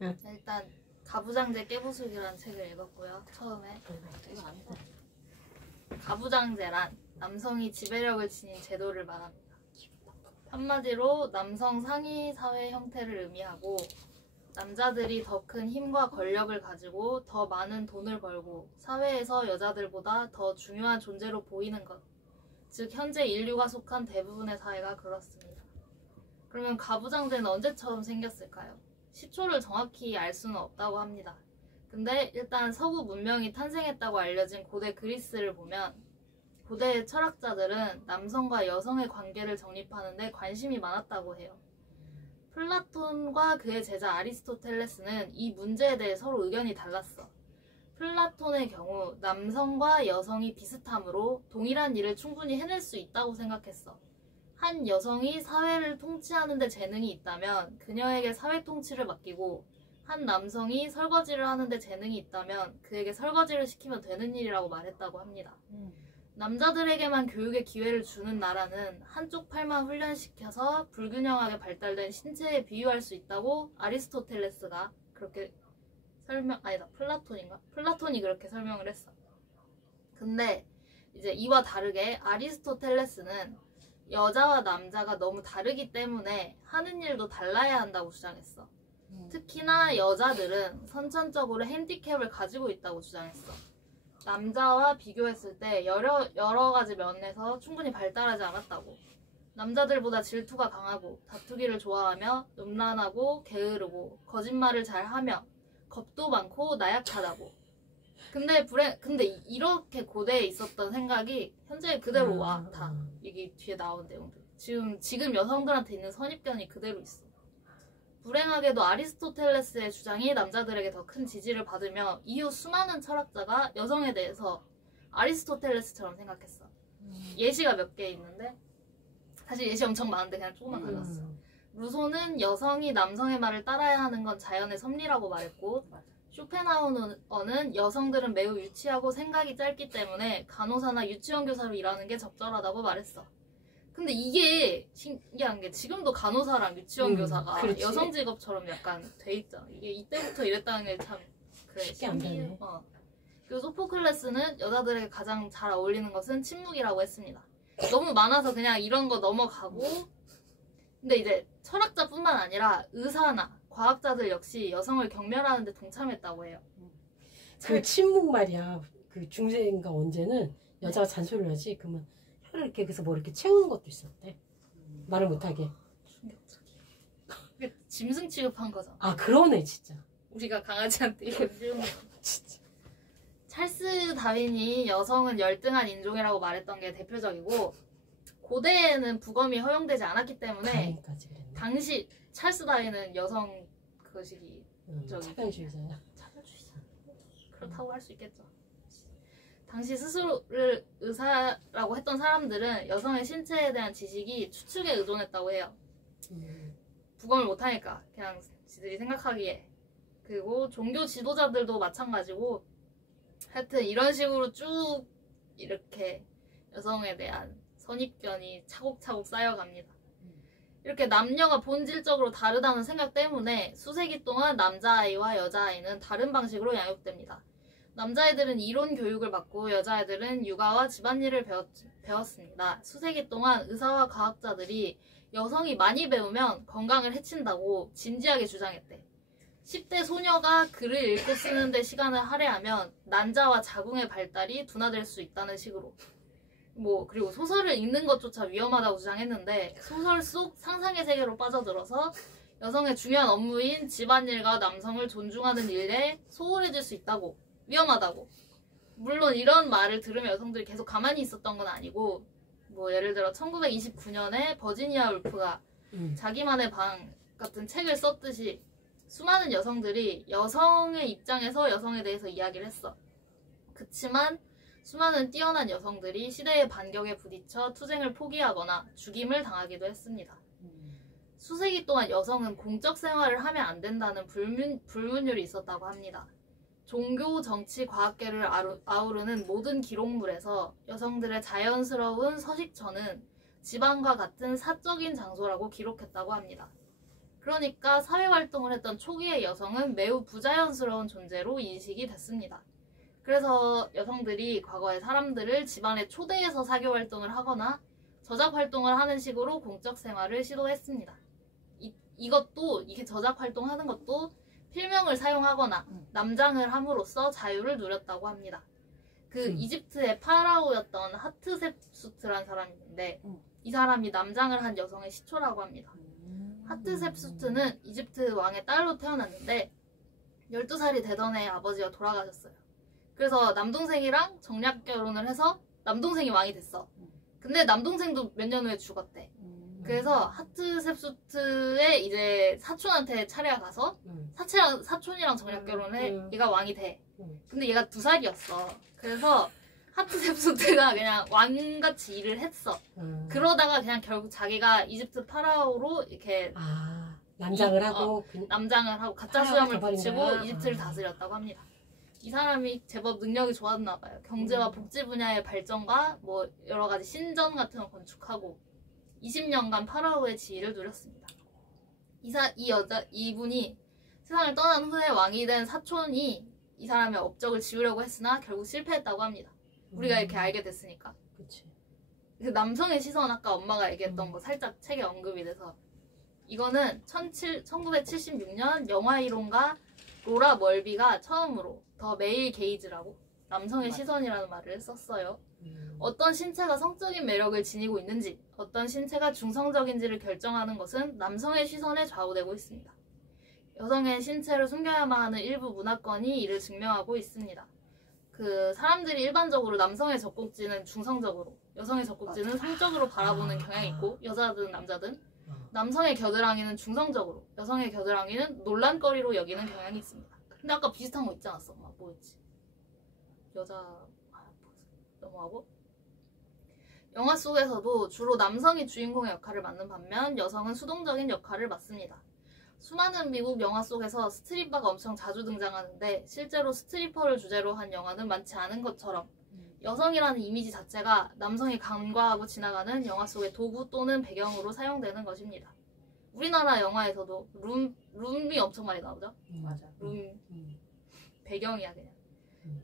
일단 가부장제 깨부수기라는 책을 읽었고요. 처음에 가부장제란 남성이 지배력을 지닌 제도를 말합니다. 한마디로 남성 상위 사회 형태를 의미하고 남자들이 더 큰 힘과 권력을 가지고 더 많은 돈을 벌고 사회에서 여자들보다 더 중요한 존재로 보이는 것. 즉 현재 인류가 속한 대부분의 사회가 그렇습니다. 그러면 가부장제는 언제 처음 생겼을까요? 시초를 정확히 알 수는 없다고 합니다. 근데 일단 서구 문명이 탄생했다고 알려진 고대 그리스를 보면 고대 철학자들은 남성과 여성의 관계를 정립하는 데 관심이 많았다고 해요. 플라톤과 그의 제자 아리스토텔레스는 이 문제에 대해 서로 의견이 달랐어. 플라톤의 경우 남성과 여성이 비슷하므로 동일한 일을 충분히 해낼 수 있다고 생각했어. 한 여성이 사회를 통치하는 데 재능이 있다면 그녀에게 사회 통치를 맡기고 한 남성이 설거지를 하는 데 재능이 있다면 그에게 설거지를 시키면 되는 일이라고 말했다고 합니다. 남자들에게만 교육의 기회를 주는 나라는 한쪽 팔만 훈련시켜서 불균형하게 발달된 신체에 비유할 수 있다고 아리스토텔레스가 그렇게 플라톤이 그렇게 설명을 했어. 근데 이제 이와 다르게 아리스토텔레스는 여자와 남자가 너무 다르기 때문에 하는 일도 달라야 한다고 주장했어. 특히나 여자들은 선천적으로 핸디캡을 가지고 있다고 주장했어. 남자와 비교했을 때 여러 가지 면에서 충분히 발달하지 않았다고. 남자들보다 질투가 강하고 다투기를 좋아하며 음란하고 게으르고 거짓말을 잘하며 겁도 많고 나약하다고. 근데 이렇게 고대에 있었던 생각이 현재 그대로 와. 다 이게 뒤에 나온 내용들. 지금 여성들한테 있는 선입견이 그대로 있어. 불행하게도 아리스토텔레스의 주장이 남자들에게 더 큰 지지를 받으며 이후 수많은 철학자가 여성에 대해서 아리스토텔레스처럼 생각했어. 예시가 몇 개 있는데 사실 예시 엄청 많은데 그냥 조금만 가졌어. 루소는 여성이 남성의 말을 따라야 하는 건 자연의 섭리라고 말했고 쇼펜하우어는 여성들은 매우 유치하고 생각이 짧기 때문에 간호사나 유치원 교사로 일하는 게 적절하다고 말했어. 근데 이게 신기한 게 지금도 간호사랑 유치원 교사가 그렇지. 여성 직업처럼 약간 돼 있잖아. 이게 이때부터 이랬다는 게 참 그래 신기해. 그리고 소포클레스는 여자들에게 가장 잘 어울리는 것은 침묵이라고 했습니다. 너무 많아서 그냥 이런 거 넘어가고 근데 이제 철학자뿐만 아니라 의사나 과학자들 역시 여성을 경멸하는 데 동참했다고 해요. 그 침묵 말이야. 그 중세인가 언제는 여자가 잔소리를 하지. 그러면 혀를 이렇게 그래서 뭐 이렇게 채우는 것도 있었대. 말을 못하게. 충격적이야. 이게 짐승 취급한 거잖아. 아 그러네 진짜. 우리가 강아지한테 이거 씌우는 거. 진짜. 찰스 다윈이 여성은 열등한 인종이라고 말했던 게 대표적이고 고대에는 부검이 허용되지 않았기 때문에 당시 찰스 다윈은 여성 그것이 차별주의자야. 차별주의자. 그렇다고 할 수 있겠죠. 당시 스스로를 의사라고 했던 사람들은 여성의 신체에 대한 지식이 추측에 의존했다고 해요. 부검을 못하니까 그냥 지들이 생각하기에. 그리고 종교 지도자들도 마찬가지고 하여튼 이런 식으로 쭉 이렇게 여성에 대한 선입견이 차곡차곡 쌓여갑니다. 이렇게 남녀가 본질적으로 다르다는 생각 때문에 수세기 동안 남자아이와 여자아이는 다른 방식으로 양육됩니다. 남자애들은 이론 교육을 받고 여자애들은 육아와 집안일을 배웠습니다. 수세기 동안 의사와 과학자들이 여성이 많이 배우면 건강을 해친다고 진지하게 주장했대. 10대 소녀가 글을 읽고 쓰는데 시간을 할애하면 난자와 자궁의 발달이 둔화될 수 있다는 식으로. 그리고 소설을 읽는 것조차 위험하다고 주장했는데 소설 속 상상의 세계로 빠져들어서 여성의 중요한 업무인 집안일과 남성을 존중하는 일에 소홀해질 수 있다고. 위험하다고. 물론 이런 말을 들으면 여성들이 계속 가만히 있었던 건 아니고 예를 들어 1929년에 버지니아 울프가 자기만의 방 같은 책을 썼듯이 수많은 여성들이 여성의 입장에서 여성에 대해서 이야기를 했어. 그치만 수많은 뛰어난 여성들이 시대의 반격에 부딪혀 투쟁을 포기하거나 죽임을 당하기도 했습니다. 수세기 동안 여성은 공적 생활을 하면 안 된다는 불문율이 있었다고 합니다. 종교, 정치, 과학계를 아우르는 모든 기록물에서 여성들의 자연스러운 서식처는 집안과 같은 사적인 장소라고 기록했다고 합니다. 그러니까 사회활동을 했던 초기의 여성은 매우 부자연스러운 존재로 인식이 됐습니다. 그래서 여성들이 과거에 사람들을 집안에 초대해서 사교활동을 하거나 저작활동을 하는 식으로 공적 생활을 시도했습니다. 이게 저작활동하는 것도 필명을 사용하거나 남장을 함으로써 자유를 누렸다고 합니다. 이집트의 파라오였던 하트셉수트라는 사람이 있는데 이 사람이 남장을 한 여성의 시초라고 합니다. 하트셉수트는 이집트 왕의 딸로 태어났는데 12살이 되던 해 아버지가 돌아가셨어요. 그래서 남동생이랑 정략 결혼을 해서 남동생이 왕이 됐어. 근데 남동생도 몇 년 후에 죽었대. 그래서 하트셉수트의 이제 사촌한테 차례가 가서 사촌이랑 정략 결혼해. 얘가 왕이 돼. 근데 얘가 2살이었어. 그래서 하트셉수트가 그냥 왕같이 일을 했어. 그러다가 그냥 결국 자기가 이집트 파라오로 이렇게 남장을 하고 남장을 하고 가짜 수염을 붙이고 이집트를 다스렸다고 합니다. 이 사람이 제법 능력이 좋았나 봐요. 경제와 복지 분야의 발전과 뭐 여러 가지 신전 같은 걸 건축하고 20년간 파라오의 지위를 누렸습니다. 이분이 세상을 떠난 후에 왕이 된 사촌이 이 사람의 업적을 지우려고 했으나 결국 실패했다고 합니다. 우리가 이렇게 알게 됐으니까. 그치. 그 남성의 시선 아까 엄마가 얘기했던 거 살짝 책에 언급이 돼서 이거는 1976년 영화 이론가 로라 멀비가 처음으로 더 메일 게이즈라고 남성의 시선이라는 말을 썼어요. 어떤 신체가 성적인 매력을 지니고 있는지 어떤 신체가 중성적인지를 결정하는 것은 남성의 시선에 좌우되고 있습니다. 여성의 신체를 숨겨야만 하는 일부 문화권이 이를 증명하고 있습니다. 사람들이 일반적으로 남성의 젖꼭지는 중성적으로 여성의 젖꼭지는 성적으로 바라보는 경향이 있고 여자든 남자든 남성의 겨드랑이는 중성적으로 여성의 겨드랑이는 논란거리로 여기는 경향이 있습니다. 근데 아까 비슷한 거 있지 않았어? 뭐였지? 넘어가고 영화 속에서도 주로 남성이 주인공의 역할을 맡는 반면 여성은 수동적인 역할을 맡습니다. 수많은 미국 영화 속에서 스트릿바가 엄청 자주 등장하는데 실제로 스트리퍼를 주제로 한 영화는 많지 않은 것처럼 여성이라는 이미지 자체가 남성이 간과하고 지나가는 영화 속의 도구 또는 배경으로 사용되는 것입니다. 우리나라 영화에서도 룸이 엄청 많이 나오죠? 맞아. 룸 배경이야 그냥.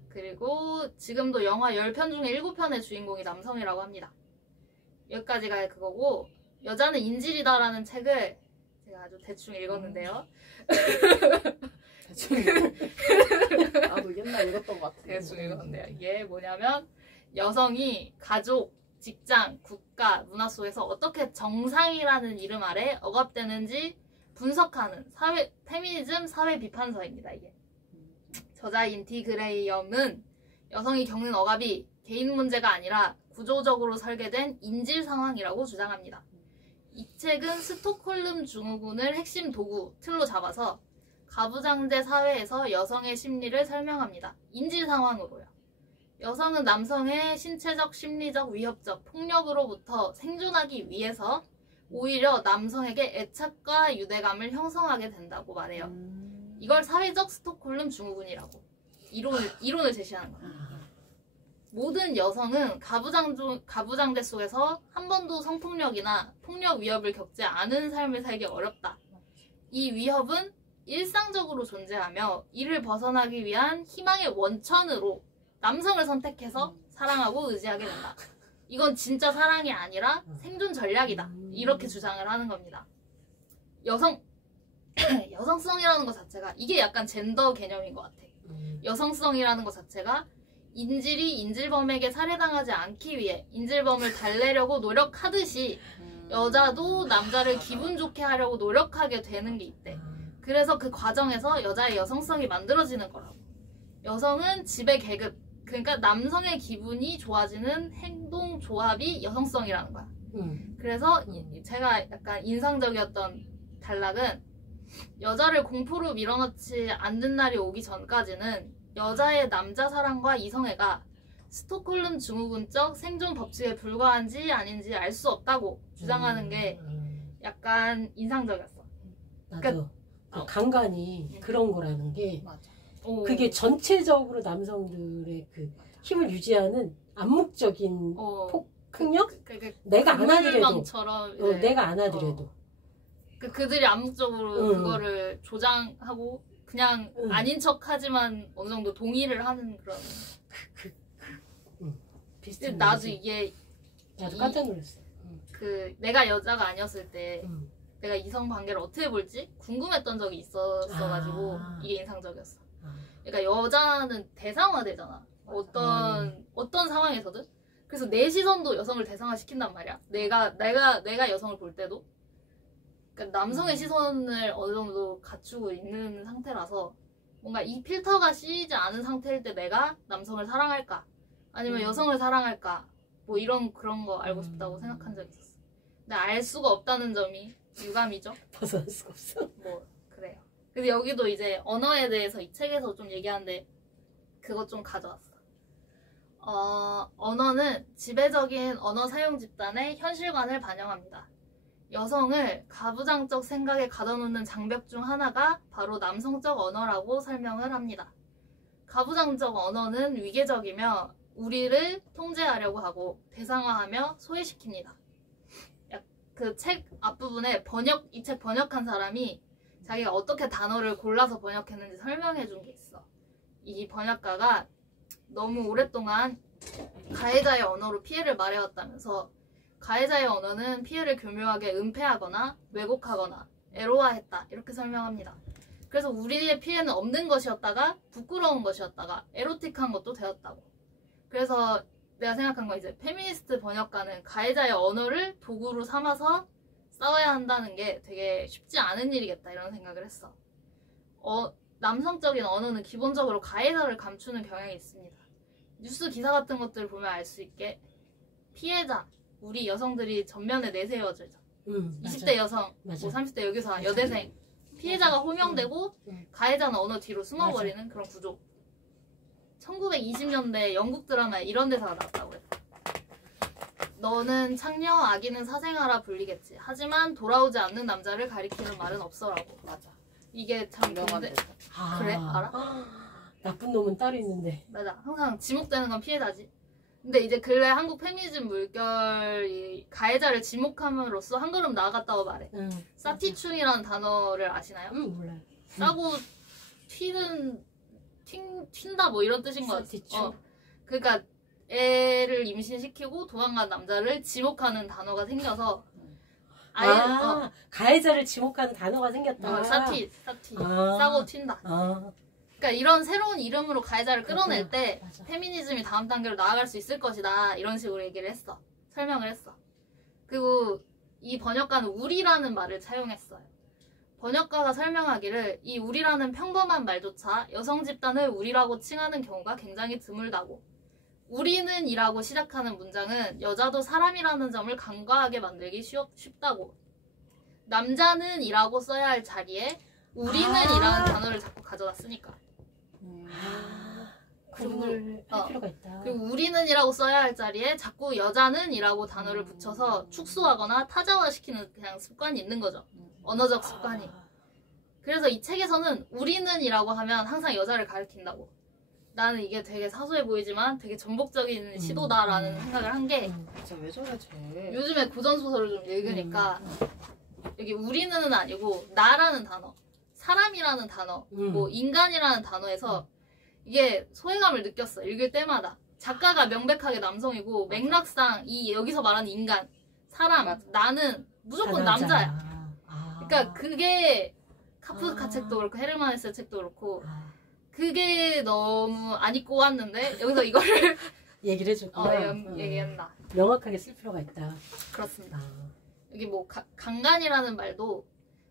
그리고 지금도 영화 10편 중에 7편의 주인공이 남성이라고 합니다. 여기까지가 그거고 여자는 인질이다라는 책을 제가 아주 대충 읽었는데요. 대충 나도 옛날 읽었던 것 같아. 대충 읽었는데요. 이게 뭐냐면 여성이 가족, 직장, 국가, 문화 속에서 어떻게 정상이라는 이름 아래 억압되는지 분석하는 페미니즘 사회 비판서입니다. 이게 저자인 디 그레이엄은 여성이 겪는 억압이 개인 문제가 아니라 구조적으로 설계된 인질 상황이라고 주장합니다. 이 책은 스톡홀름 증후군을 핵심 도구, 틀로 잡아서 가부장제 사회에서 여성의 심리를 설명합니다. 인질 상황으로요. 여성은 남성의 신체적, 심리적, 위협적, 폭력으로부터 생존하기 위해서 오히려 남성에게 애착과 유대감을 형성하게 된다고 말해요. 이걸 사회적 스톡홀름 증후군이라고 이론을 제시하는 거예요. 모든 여성은 가부장제 속에서 한 번도 성폭력이나 폭력 위협을 겪지 않은 삶을 살기 어렵다. 이 위협은 일상적으로 존재하며 이를 벗어나기 위한 희망의 원천으로 남성을 선택해서 사랑하고 의지하게 된다. 이건 진짜 사랑이 아니라 생존 전략이다. 이렇게 주장을 하는 겁니다. 여성성이라는 것 자체가 이게 약간 젠더 개념인 것 같아. 여성성이라는 것 자체가 인질이 인질범에게 살해당하지 않기 위해 인질범을 달래려고 노력하듯이 여자도 남자를 기분 좋게 하려고 노력하게 되는 게 있대. 그래서 그 과정에서 여자의 여성성이 만들어지는 거라고. 여성은 지배 계급, 그러니까 남성의 기분이 좋아지는 행동 조합이 여성성이라는 거야. 그래서 제가 약간 인상적이었던 단락은 여자를 공포로 밀어넣지 않는 날이 오기 전까지는 여자의 남자 사랑과 이성애가 스톡홀름 증후군적 생존 법칙에 불과한지 아닌지 알 수 없다고 주장하는 게 약간 인상적이었어. 나도 그러니까, 간간이 그런 거라는 게 맞아. 그게 전체적으로 남성들의 그 힘을 유지하는 암묵적인 폭력? 내가 안 하더라도 물망처럼 내가 안 하더라도 그들이 암묵적으로 그거를 조장하고 그냥 아닌 척하지만 어느 정도 동의를 하는 그런. 비슷한 나도 거지. 이게 나도 깜짝 놀랐어. 내가 여자가 아니었을 때 내가 이성 관계를 어떻게 볼지 궁금했던 적이 있었어가지고 이게 인상적이었어. 그러니까 여자는 대상화되잖아. 어떤 상황에서든. 그래서 내 시선도 여성을 대상화 시킨단 말이야. 내가 여성을 볼 때도. 그러니까 남성의 시선을 어느 정도 갖추고 있는 상태라서 뭔가 이 필터가 씌이지 않은 상태일 때 내가 남성을 사랑할까? 아니면 여성을 사랑할까? 뭐 그런 거 알고 싶다고 생각한 적이 있었어. 근데 알 수가 없다는 점이 유감이죠. 벗어날 수가 없어. 뭐 그래요. 근데 여기도 이제 언어에 대해서 이 책에서 좀 얘기하는데 그것 좀 가져왔어. 언어는 지배적인 언어 사용 집단의 현실관을 반영합니다. 여성을 가부장적 생각에 가둬놓는 장벽 중 하나가 바로 남성적 언어라고 설명을 합니다. 가부장적 언어는 위계적이며 우리를 통제하려고 하고 대상화하며 소외시킵니다. 그 책 앞부분에 이 책 번역한 사람이 자기가 어떻게 단어를 골라서 번역했는지 설명해 준 게 있어. 이 번역가가 너무 오랫동안 가해자의 언어로 피해를 말해왔다면서 가해자의 언어는 피해를 교묘하게 은폐하거나 왜곡하거나 애로화했다 이렇게 설명합니다. 그래서 우리의 피해는 없는 것이었다가 부끄러운 것이었다가 에로틱한 것도 되었다고. 그래서 내가 생각한 건 이제 페미니스트 번역가는 가해자의 언어를 도구로 삼아서 싸워야 한다는 게 되게 쉽지 않은 일이겠다 이런 생각을 했어. 남성적인 언어는 기본적으로 가해자를 감추는 경향이 있습니다. 뉴스 기사 같은 것들을 보면 알 수 있게 피해자, 우리 여성들이 전면에 내세워져 있죠. 20대 여성, 뭐 30대 여기서 여대생 피해자가 호명되고 가해자는 언어 뒤로 숨어버리는 그런 구조. 1920년대 영국 드라마에 이런 대사가 나왔다고 해요. 너는 창녀, 아기는 사생아라 불리겠지. 하지만 돌아오지 않는 남자를 가리키는 말은 없어라고. 맞아. 이게 참 유명한 근데 대사. 그래? 알아? 나쁜 놈은 따로 있는데. 맞아. 항상 지목되는 건 피해자지. 근데 이제 근래 한국 페미니즘 물결이 가해자를 지목함으로써 한 걸음 나아갔다고 말해. 사티충이라는 단어를 아시나요? 몰라요. 싸고 튄다 뭐 이런 뜻인 것 같아. 그러니까 애를 임신시키고 도망간 남자를 지목하는 단어가 생겨서 아예 가해자를 지목하는 단어가 생겼다. 사티 싸고 튄다. 그러니까 이런 새로운 이름으로 가해자를 끌어낼 때 맞아. 페미니즘이 다음 단계로 나아갈 수 있을 것이다 이런 식으로 얘기를 했어. 설명을 했어. 그리고 이 번역가는 우리라는 말을 사용했어요. 번역가가 설명하기를 이 우리라는 평범한 말조차 여성 집단을 우리라고 칭하는 경우가 굉장히 드물다고. 우리는 이라고 시작하는 문장은 여자도 사람이라는 점을 간과하게 만들기 쉽다고. 남자는 이라고 써야 할 자리에 우리는 이라는 단어를 자꾸 가져다 쓰니까. 구분을 할 필요가 있다. 그리고 우리는 이라고 써야 할 자리에 자꾸 여자는 이라고 단어를 붙여서 축소하거나 타자화시키는 그냥 습관이 있는 거죠. 언어적 습관이. 그래서 이 책에서는 우리는 이라고 하면 항상 여자를 가리킨다고. 나는 이게 되게 사소해 보이지만 되게 전복적인 시도다라는 생각을 한 게 진짜 왜 저래 쟤. 요즘에 고전소설을 좀 읽으니까 여기 우리는 아니고 나라는 단어, 사람이라는 단어, 뭐 인간이라는 단어에서 이게 소외감을 느꼈어. 읽을 때마다. 작가가 명백하게 남성이고 맥락상 여기서 말하는 인간, 사람, 나는 무조건 남자야. 그러니까 그게 카프카 책도 그렇고 헤르만 헤세 책도 그렇고 그게 너무 안 입고 왔는데 여기서 이거를 얘기를 해줬구나. 얘기한다. 명확하게 쓸 필요가 있다. 그렇습니다. 여기 뭐 강간이라는 말도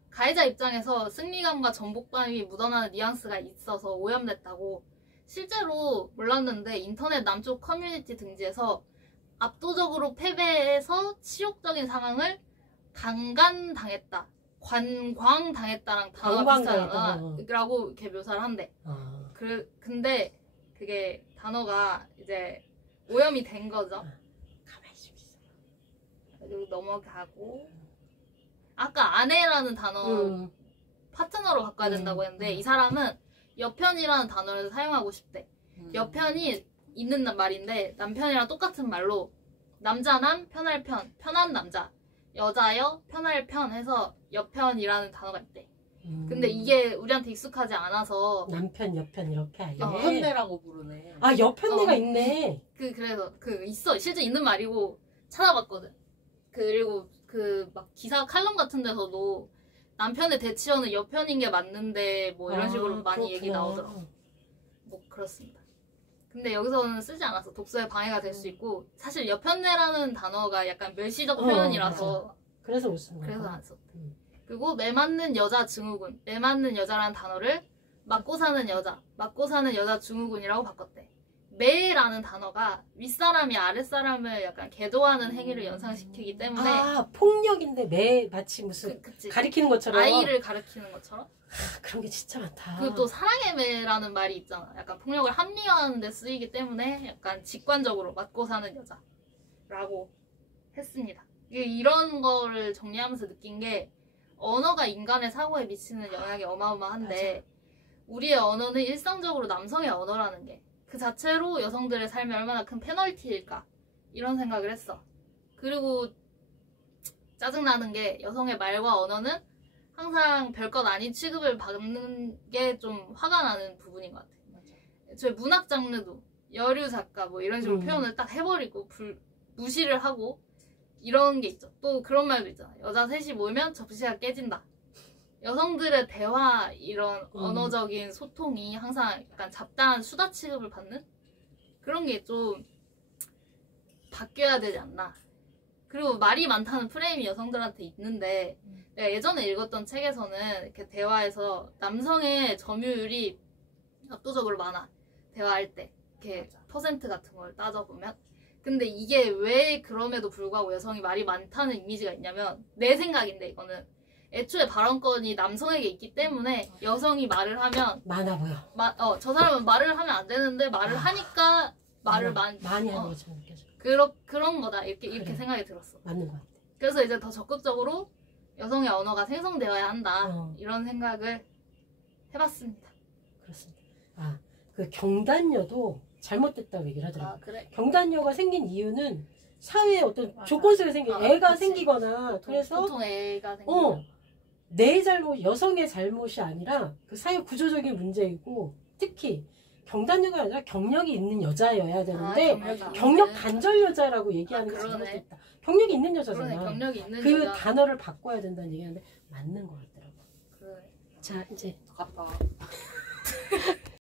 가해자 입장에서 승리감과 전복감이 묻어나는 뉘앙스가 있어서 오염됐다고. 실제로 몰랐는데 인터넷 남쪽 커뮤니티 등지에서 압도적으로 패배해서 치욕적인 상황을 강간당했다, 관광당했다랑 단어가 비슷하다라고 이렇게 묘사를 한대. 근데 그게 단어가 이제 오염이 된 거죠. 가만히 좀 있어. 여기 넘어가고 아까 아내라는 단어 파트너로 바꿔야 된다고 했는데 이 사람은 여편이라는 단어를 사용하고 싶대. 여편이 있는 말인데 남편이랑 똑같은 말로 남자남, 편할 편, 편한 남자 여자여, 편할 편 해서 여편이라는 단어가 있대. 근데 이게 우리한테 익숙하지 않아서 남편, 여편 이렇게 아예. 여편네라고 부르네. 아, 여편네가 어. 있네. 그래서 있어. 실제 있는 말이고 찾아봤거든. 그리고 막 기사 칼럼 같은 데서도 남편의 대치어는 여편인 게 맞는데 뭐 이런 식으로 많이 얘기 나오더라고. 뭐 그렇습니다. 근데 여기서는 쓰지 않았어. 독서에 방해가 될 수 있고 사실 여편네라는 단어가 약간 멸시적 표현이라서 그래서 못 쓰는 그래서 거야. 안 썼대. 그리고 매 맞는 여자 증후군, 매 맞는 여자라는 단어를 맞고 사는 여자 증후군이라고 바꿨대. 매라는 단어가 윗사람이 아랫사람을 약간 계도하는 행위를 연상시키기 때문에 아, 폭력인데 매 마치 무슨 그치. 가리키는 것처럼. 아이를 가리키는 것처럼. 그런 게 진짜 많다. 그리고 또 사랑의 매라는 말이 있잖아. 약간 폭력을 합리화하는 데 쓰이기 때문에 약간 직관적으로 맞고 사는 여자라고 했습니다. 이런 거를 정리하면서 느낀 게 언어가 인간의 사고에 미치는 영향이 어마어마한데 우리의 언어는 일상적으로 남성의 언어라는 게 그 자체로 여성들의 삶에 얼마나 큰 페널티일까 이런 생각을 했어. 그리고 짜증나는 게 여성의 말과 언어는 항상 별것 아닌 취급을 받는 게 좀 화가 나는 부분인 것 같아. 저희 문학 장르도 여류 작가 뭐 이런 식으로 표현을 딱 해버리고 무시를 하고 이런 게 있죠. 또 그런 말도 있잖아. 여자 셋이 모이면 접시가 깨진다. 여성들의 대화 이런 언어적인 소통이 항상 약간 잡다한 수다 취급을 받는 그런 게 좀 바뀌어야 되지 않나. 그리고 말이 많다는 프레임이 여성들한테 있는데 내가 예전에 읽었던 책에서는 이렇게 대화에서 남성의 점유율이 압도적으로 많아. 대화할 때 이렇게 퍼센트 같은 걸 따져보면. 근데 이게 왜 그럼에도 불구하고 여성이 말이 많다는 이미지가 있냐면 내 생각인데 이거는 애초에 발언권이 남성에게 있기 때문에 여성이 말을 하면 많아 보여. 저 사람은 말을 하면 안 되는데 말을 하니까 말을 많이 하는 것처럼 느껴져. 그런 거다 이렇게 그래. 생각이 들었어. 맞는 것 같아. 그래서 이제 더 적극적으로 여성의 언어가 생성되어야 한다 이런 생각을 해봤습니다. 그렇습니다. 아, 그 경단녀도 잘못됐다고 얘기를 하더라고요. 아, 그래? 경단녀가 생긴 이유는 사회에 어떤 맞아. 조건 속에 생긴 애가 그치. 생기거나 그래서 보통 애가 생기면 내 잘못, 여성의 잘못이 아니라 그 사회 구조적인 문제이고 특히 경단녀가 아니라 경력이 있는 여자여야 되는데 경력 단절 여자라고 얘기하는 게 그러네. 잘못됐다. 경력이 있는 그러네. 여자잖아. 경력이 있는 그 여자. 단어를 바꿔야 된다는 얘기하는데 맞는 것 같더라고. 그러네. 자, 이제 갔다.